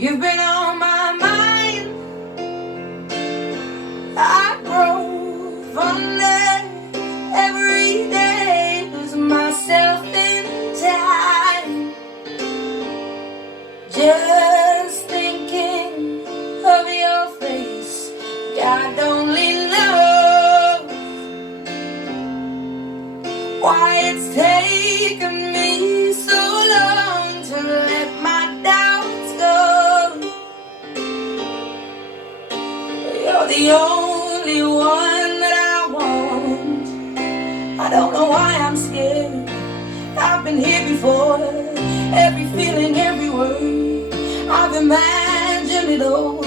You've been on my mind. I grow fonder every day. Lose myself in time, just thinking of your face. God only knows why it's taken me so long to let my doubts go. You're the only one that I want. I don't know why I'm scared. I've been here before. Every feeling, every word, I've imagined it all.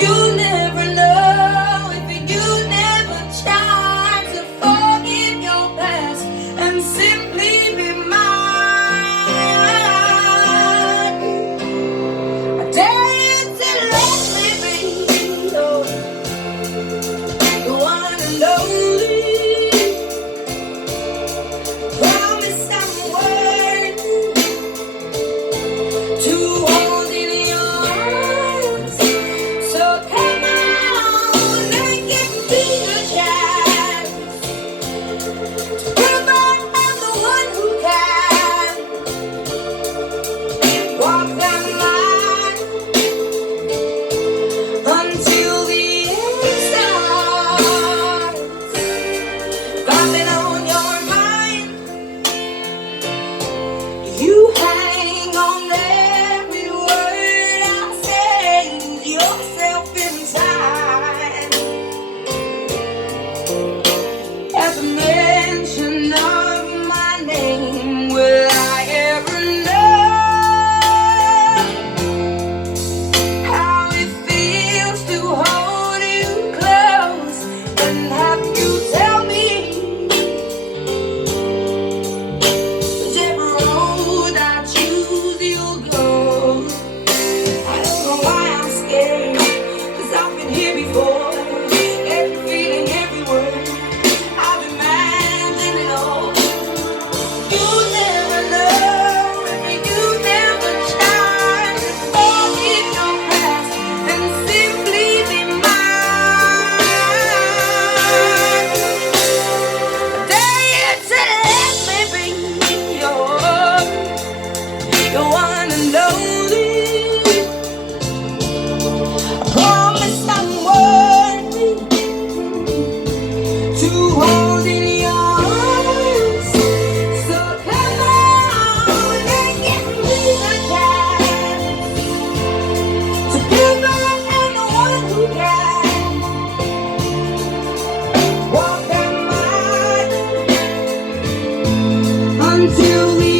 You'll never know if you never try to forget your past and simply be mine. I dare you to let me be the one and only. Promise I'm worthy to hold in your arms. So come on and give me a chance to prove I'm the one who can walk that line until the end starts. Got it on your mind. You hang on every word I say. Lose yourself inside. At the mention of my name, will I ever know how it feels to hold you close and have you tell me whichever road I choose you'll go. I don't know why I'm scared, 'cause I've been here before. Every feeling, every word, I've imagined it all. You'll never know if you never try to forget your past and simply be mine. Dare you to let me be your one and only. I promise I'm worthy to hold in your arms. So come on and give me a chance to prove I am the one who can walk that mile until the